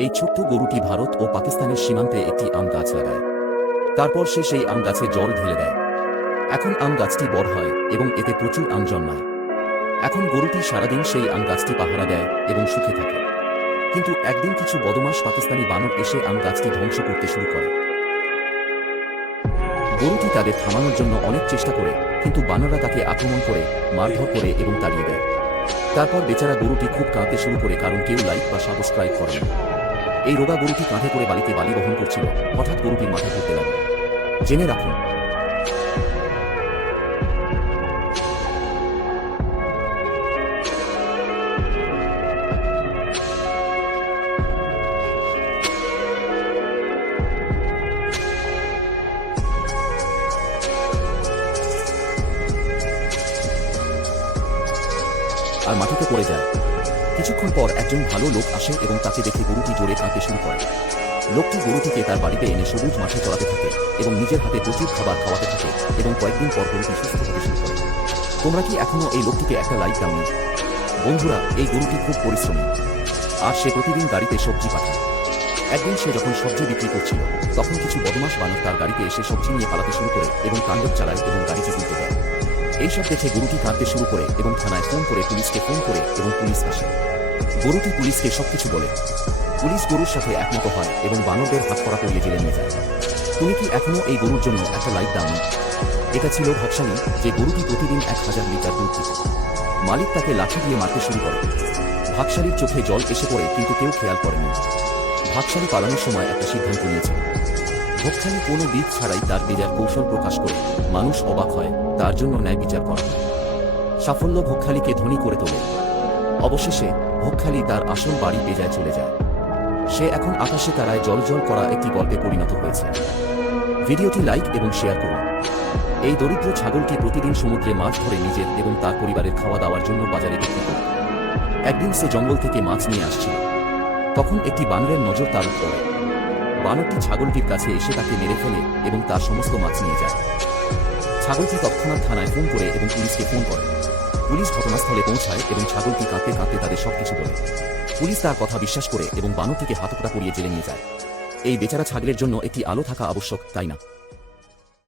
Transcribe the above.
এই ছোট্ট গরুটি ভারত ও পাকিস্তানের সীমান্তে একটি আম গাছ লাগায়। তারপর সে সেই আম গাছে জল ঢেলে দেয়। এখন আম গাছটি বড় হয় এবং এতে প্রচুর আম জন্মায়। এখন গরুটি সারাদিন সেই আম গাছটি পাহারা দেয় এবং সুখে থাকে। কিন্তু একদিন কিছু বদমাশ পাকিস্তানি বানর এসে আম গাছটি ধ্বংস করতে শুরু করে। গরুটি তাদের থামানোর জন্য অনেক চেষ্টা করে, কিন্তু বানররা তাকে আক্রমণ করে, মারধর করে এবং তাড়িয়ে দেয়। তারপর বেচারা গরুটি খুব কাঁদতে শুরু করে, কারণ কেউ লাইক বা সাবস্ক্রাইব করে না। এই রোগা গরুটি কাঁধে করে বাড়িতে বালি বহন করছিল। হঠাৎ গরুটির মাথা ঘুরতে লাগলো। জেনে রাখুন, আর মাটিতে পড়ে যায়। কিছুক্ষণ পর একজন ভালো লোক আসে এবং তাকে দেখে গরুটি জোরে কাঁদতে শুরু করে। লোকটি গরুটিকে তার বাড়িতে এনে সবুজ মাঠে চড়াতে থাকে এবং নিজের হাতে প্রচুর খাবার খাওয়াতে থাকে এবং কয়েকদিন পর গরুটি সুস্থ হতে শুরু করে। তোমরা কি এখনো এই লোকটিকে একটা লাইক দাওনি? বন্ধুরা, এই গরুটি খুব পরিশ্রমী, আর সে প্রতিদিন গাড়িতে সবজি পাঠায়। একদিন সে যখন সবজি বিক্রি করছিল, তখন কিছু বদমাশ বানর তার গাড়িতে এসে সবজি নিয়ে পালাতে শুরু করে এবং তাণ্ডব চালায় এবং গাড়িটি তুলতে দেয়। এইসব দেখে গরুটি কাঁদতে শুরু করে এবং থানায় ফোন করে পুলিশকে ফোন করে এবং পুলিশ আসে। গরুটি পুলিশকে সবকিছু বলে। পুলিশ গরুর সাথে একমত হয় এবং বানরদের হাত করা করিয়ে জেলে নিয়ে যায়। তুমি কি এখনো এই গরুর জন্য একটা লাইক দাওনি? এটা ছিল ভাগশালী, যে গরুটি প্রতিদিন 1000 লিটার দুধ দিত। মালিক তাকে লাঠি দিয়ে মারতে শুরু করে। ভাগশালীর চোখে জল এসে পড়ে, কিন্তু কেউ খেয়াল করেনি। ভাগশালী পালানোর সময় একটা সিদ্ধান্ত নিয়েছিল। ভোগশালী কোনো দিক ছাড়াই তার বেজার কৌশল প্রকাশ করে। মানুষ অবাক হয়, তার জন্য ন্যায় বিচার করা হয়। সাফল্য ভোগশালীকে ধনী করে তোলে। অবশেষে ভোগশালী তার আসল বাড়ি বেজায় চলে যায়। সে এখন আকাশে তারায় জলজল করা একটি গল্পে পরিণত হয়েছে। ভিডিওটি লাইক এবং শেয়ার করুন। এই দরিদ্র ছাগলটি প্রতিদিন সমুদ্রে মাছ ধরে নিজের এবং তার পরিবারের খাওয়া দাওয়ার জন্য বাজারে বিক্রি করে। একদিন সে জঙ্গল থেকে মাছ নিয়ে আসছিল। তখন একটি বানরের নজর তার উপর পড়ে। বানরটি ছাগলটির কাছে এসে তাকে মেরে ফেলে এবং তার সমস্ত মাছ নিয়ে যায়। ছাগলটি তৎক্ষণাৎ থানায় ফোন করে এবং পুলিশকে ফোন করে। পুলিশ ঘটনাস্থলে পৌঁছায় এবং ছাগলটি কাঁদতে কাঁদতে তাদের সবকিছু বলে। পুলিশ তার কথা বিশ্বাস করে এবং বানরটিকে হাতকড়া করিয়ে জেলে নিয়ে যায়। এই বেচারা ছাগলের জন্য একটি আলো থাকা আবশ্যক, তাই না?